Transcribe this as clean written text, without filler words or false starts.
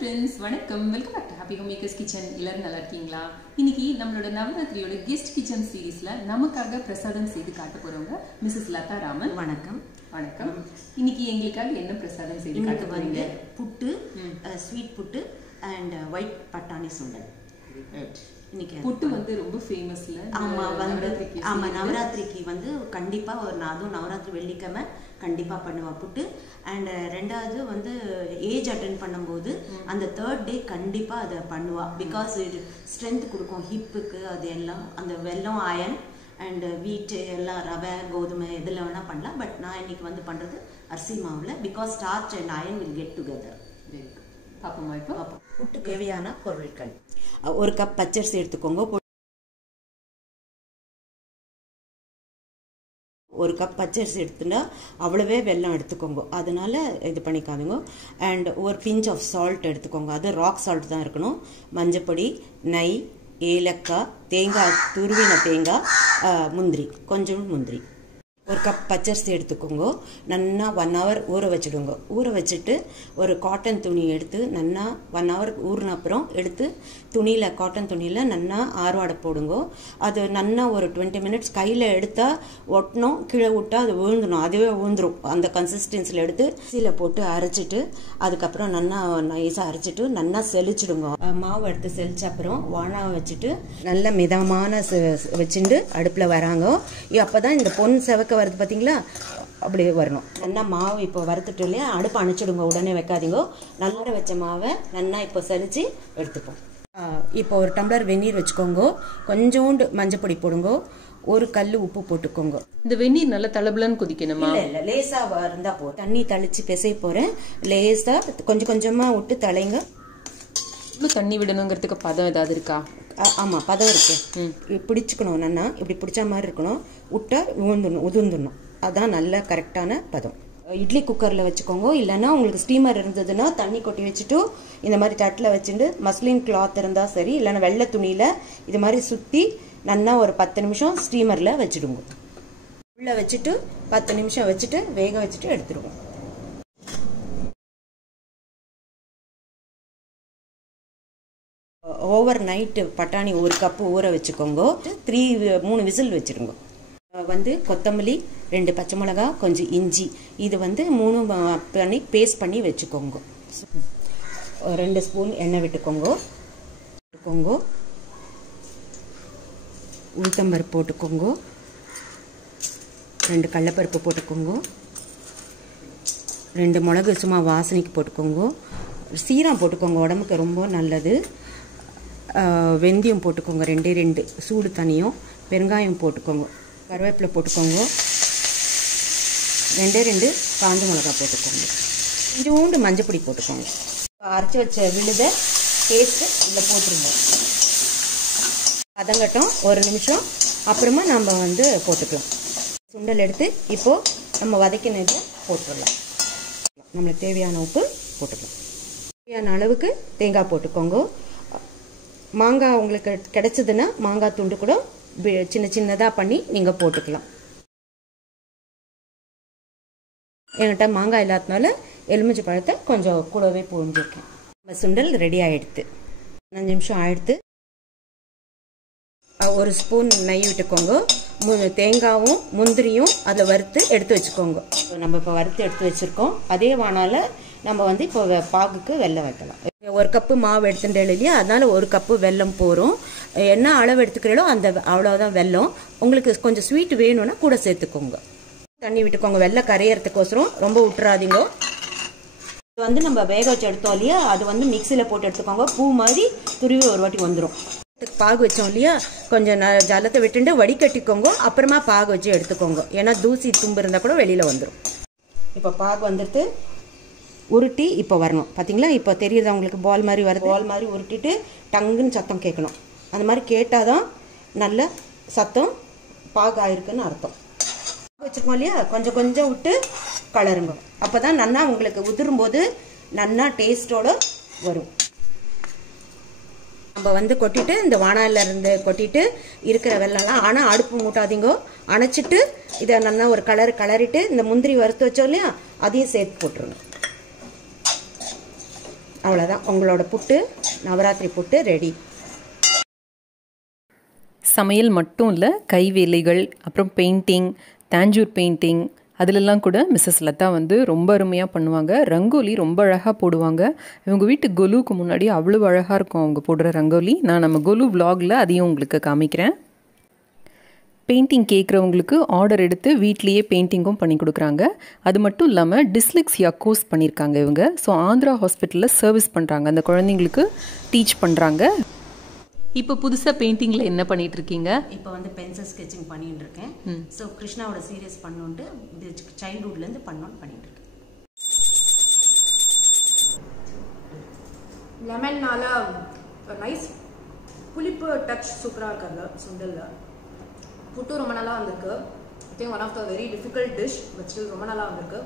friends, வணக்கம். Welcome back to Happy Home Makers kitchen. எல்லாரும் நல்லா இருக்கீங்களா? இன்னைக்கு நம்மளோட நவராத்திரியோட கெஸ்ட் கிச்சன் சீரீஸ்ல நமக்காக பிரசாதம் செய்து காட்ட போறவங்க மிஸ்ஸஸ் லதா ராமன். வணக்கம். வணக்கம். இன்னைக்கு எங்களுக்காக என்ன பிரசாதம் செய்து காட்ட போறீங்க? புட்டு, ஸ்வீட் புட்டு அண்ட் ஒயிட் பட்டாணி சுண்டல். இன்னைக்கு புட்டு வந்து ரொம்ப ஃபேமஸ்ல. ஆமா, நவராத்திரிக்கு வந்து கண்டிப்பா அதுவும் நவராத்திரி வெள்ளிக்கிழமை கண்டிப்பா பண்ணுவா புட்டு. அண்ட் ரெண்டாவது வந்து ஏஜ் அட்டென்ட் பண்ணும்போது அந்த தேர்ட் டே கண்டிப்பா அதை பண்ணுவா. பிகாஸ் இது ஸ்ட்ரென்த் கொடுக்கும் ஹிப்புக்கு. அது எல்லாம் அந்த வெல்லம், அயன் அண்ட் வீட்டு எல்லாம் ரவை, கோதுமை எதில் வேணால் பண்ணலாம். பட் நான் இன்னைக்கு வந்து பண்ணுறது அரிசி மாவில். Because starch and iron will get together. பாப்போமா? இப்போ புட்டு தேவையான பொருட்கள்: ஒரு கப் பச்சரிசி எடுத்துக்கோங்க. ஒரு கப் பச்சரிசி எடுத்துட்டா அவ்வளவே வெல்லம் எடுத்துக்கோங்க. அதனால இது பண்ணிக்காதுங்க. அண்ட் ஒரு பிஞ்ச் ஆஃப் சால்ட் எடுத்துக்கோங்க. அது ராக் சால்ட் தான் இருக்கணும். மஞ்சப்பொடி, நெய், ஏலக்காய், தேங்காய், துருவின தேங்காய், முந்திரி, கொஞ்சம் முந்திரி. ஒரு கப் பச்சரிசி எடுத்துக்கோங்க. நல்லா 1 hour ஊற வச்சுடுங்க. ஊற வச்சுட்டு ஒரு காட்டன் துணி எடுத்து நல்லா 1 hour ஊறின அப்புறம் எடுத்து துணியில், காட்டன் துணியில் நல்லா ஆறுவாடை போடுங்க. அது நல்லா ஒரு 20 minutes கையில் எடுத்தால் ஒட்டணும். கீழே விட்டால் அது விழுந்துடும். அதுவே விழுந்துடும். அந்த கன்சிஸ்டன்சியில் எடுத்து சீலை போட்டு அரைச்சிட்டு அதுக்கப்புறம் நல்லா நைஸாக அரைச்சிட்டு நல்லா செலிச்சிடுங்க. மாவு எடுத்து செலிச்ச அப்புறம் வானாவை வச்சுட்டு நல்ல மிதமான வச்சுட்டு அடுப்பில் வராங்க. அப்போ தான் இந்த பொன் செவக்க வருது பார்த்தீங்களா, அப்படியே வரணும். நல்லா மாவு இப்போ வறுத்துட்டு இல்லையா, அடுப்பு அணைச்சிடுங்க. உடனே வைக்காதீங்க. நல்லா வச்ச மாவை நல்லா இப்போ சலிச்சு எடுத்துப்போம். இப்போ ஒரு டம்ளர் வெந்நீர் வச்சுக்கோங்க. கொஞ்சோண்டு மஞ்சப்பொடி போடுங்க. ஒரு கல் உப்பு போட்டுக்கோங்க. இந்த வெந்நீர் நல்லா தளபலன்னு கொதிக்கணுமா? இல்லை, லேசா இருந்தா போதும். தண்ணி தெளிச்சு பிசை போறேன். லேசா கொஞ்சம் கொஞ்சமா விட்டு தலைங்க. தண்ணி விடணுங்கிறதுக்கு பதம் ஏதாவது இருக்கா? ஆமா, பதம் இருக்கு. பிடிச்சுக்கணும். நல்லா இப்படி பிடிச்ச மாதிரி இருக்கணும். விட்டா உதிர்ந்துடணும். அதான் நல்ல கரெக்டான பதம். இட்லி குக்கரில் வச்சுக்கோங்க. இல்லைன்னா உங்களுக்கு ஸ்டீமர் இருந்ததுன்னா தண்ணி கொட்டி வச்சுட்டு இந்த மாதிரி தட்டில் வச்சுட்டு மஸ்லின் கிளாத் இருந்தால் சரி, இல்லைன்னா வெள்ளை துணியில் இது மாதிரி சுற்றி நல்லா ஒரு 10 நிமிஷம் ஸ்டீமரில் வச்சுடுங்க. உள்ளே வச்சுட்டு 10 நிமிஷம் வச்சுட்டு வேக வச்சுட்டு எடுத்துடுவோம். ஓவர் நைட்டு பட்டாணி 1 கப்பு ஊற வச்சுக்கோங்க. 3 விசில் வச்சுடுங்க. வந்து கொத்தமல்லி, 2 பச்சை மிளகா, கொஞ்சம் இஞ்சி, இது வந்து 3 பண்ணி பேஸ்ட் பண்ணி வச்சுக்கோங்க. 2 ஸ்பூன் எண்ணெய் விட்டுக்கோங்க. உளுத்தம்பருப்பு போட்டுக்கோங்க. 2 கடலைப்பருப்பு போட்டுக்கோங்க. 2 மிளகு சும்மா வாசனைக்கு போட்டுக்கோங்க. சீரகம் போட்டுக்கோங்க, உடம்புக்கு ரொம்ப நல்லது. வெந்தயம் போட்டுக்கோங்க 2 சூடு தனியும். பெருங்காயம் போட்டுக்கோங்க. கருவேப்பிலை போட்டுக்கோங்க. 2 காஞ்ச மிளகா போட்டுக்கோங்க. கொஞ்சோண்டு மஞ்சப்பொடி போட்டுக்கோங்க. அரைச்சி வச்ச விழுதை பேஸ்ட்டு இதில் போட்டுருங்க. பதங்கட்டும் 1 நிமிஷம். அப்புறமா நம்ம வந்து போட்டுக்கலாம். சுண்டல் எடுத்து இப்போது நம்ம வதக்கினது போட்டுடலாம். நம்மளுக்கு தேவையான உப்பு போட்டுக்கலாம். தேவையான அளவுக்கு தேங்காய் போட்டுக்கோங்க. மாங்காய் உங்களுக்கு கிடைச்சதுன்னா மாங்காய் துண்டு கூட சின்ன சின்னதாக பண்ணி நீங்கள் போட்டுக்கலாம். என்கிட்ட மாங்காய் இல்லாதனால எலுமிச்சை பழத்தை கொஞ்சம் கூடவே புழிஞ்சிருக்கேன். நம்ம சுண்டல் ரெடி ஆகிடுது. 5 நிமிஷம் ஆகிடுது. 1 ஸ்பூன் நெய் விட்டுக்கோங்க. தேங்காயும் முந்திரியும் அதில் வறுத்து எடுத்து வச்சுக்கோங்க. நம்ம இப்போ வறுத்து எடுத்து வச்சுருக்கோம். அதே வானால நம்ம வந்து இப்போ பாகுக்கு வெல்லம் வைக்கலாம். 1 கப்பு மாவு எடுத்துட்டே இல்லையா, அதனால 1 கப்பு வெல்லம் போகிறோம். என்ன அளவு எடுத்துக்கிறீங்களோ அந்த அவ்வளோதான் வெல்லம். உங்களுக்கு கொஞ்சம் ஸ்வீட் வேணும்னா கூட சேர்த்துக்கோங்க. தண்ணி விட்டுக்கோங்க. வெல்லம் கரையறதுக்கோசரம் ரொம்ப விட்டுறாதீங்க. இது வந்து நம்ம வேக வச்சு எடுத்தோம் இல்லையா, அது வந்து மிக்சியில் போட்டு எடுத்துக்கோங்க. பூ மாதிரி துருவி ஒரு வாட்டி வந்துடும். பாகு வச்சோம் இல்லையா, கொஞ்சம் ஜலத்தை விட்டுட்டு வடிகட்டிக்கோங்க. அப்புறமா பாகு வச்சு எடுத்துக்கோங்க. ஏன்னா தூசி தும்பு இருந்தால் கூட வெளியில் வந்துடும். இப்போ பாகு வந்துட்டு உருட்டி இப்போ வரணும். பார்த்தீங்களா, இப்போ தெரியுதா உங்களுக்கு? பால் மாதிரி வருது. பால் மாதிரி உருட்டிட்டு டங்குன்னு சத்தம் கேட்கணும். அந்த மாதிரி கேட்டால் தான் நல்ல சத்தம் பாகு ஆயிருக்குன்னு அர்த்தம். வச்சுருக்கோம் இல்லையா, கொஞ்சம் கொஞ்சம் விட்டு கலருங்க. அப்போ தான் நல்லா உங்களுக்கு உதிரும்போது நல்லா டேஸ்ட்டோடு வரும். நம்ம வந்து கொட்டிட்டு இந்த வானால இருந்து கொட்டிட்டு இருக்கிற வெள்ளம்லாம், ஆனால் அடுப்பு மூட்டாதீங்க. அணைச்சிட்டு இதை நல்லா ஒரு கலரிட்டு இந்த முந்திரி வறுத்து வச்சோம் இல்லையா, அதையும் சேர்த்து போட்டுருங்க. அவ்வளோதான், உங்களோட புட்டு, நவராத்திரி புட்டு ரெடி. சமையல் மட்டும் இல்லை, கைவேலைகள், அப்புறம் பெயிண்டிங், தாஞ்சூர் பெயிண்டிங், அதிலெல்லாம் கூட மிஸ்ஸஸ் லதா வந்து ரொம்ப அருமையாக பண்ணுவாங்க. ரங்கோலி ரொம்ப அழகாக போடுவாங்க. இவங்க வீட்டு கொலுவுக்கு முன்னாடி அவ்வளோ அழகாக இருக்கும் அவங்க போடுற ரங்கோலி. நான் நம்ம கொலு விலாகில் அதையும் உங்களுக்கு காமிக்கிறேன். பெயிண்டிங் கேட்குறவங்களுக்கு ஆர்டர் எடுத்து வீட்லேயே பெயிண்டிங்கும் பண்ணி கொடுக்குறாங்க. அது மட்டும் இல்லாமல் டிஸ்லெக்ஸியா கோர்ஸ் பண்ணியிருக்காங்க இவங்க. ஸோ ஆந்திரா ஹாஸ்பிட்டலில் சர்வீஸ் பண்ணுறாங்க, அந்த குழந்தைங்களுக்கு டீச் பண்ணுறாங்க. இப்போ புதுசாக பெயிண்டிங்கில் என்ன பண்ணிட்டு இருக்கீங்க? இப்போ வந்து பென்சில் ஸ்கெட்சிங் பண்ணிட்டு இருக்கேன். ஸோ கிருஷ்ணாவோட சீரியஸ் பண்ணோன்ட்டு இது சைல்ட்ஹுட்லேருந்து பண்ணிட்டு இருக்கேன். லெமன்னால நைஸ் புளிப்பு டச் சூப்பராக இருக்காது சுண்டலில். புட்டு ரொம்ப நல்லா வந்திருக்கு. I think one of the very difficult dish, but still ரொம்ப நல்லா வந்திருக்கு.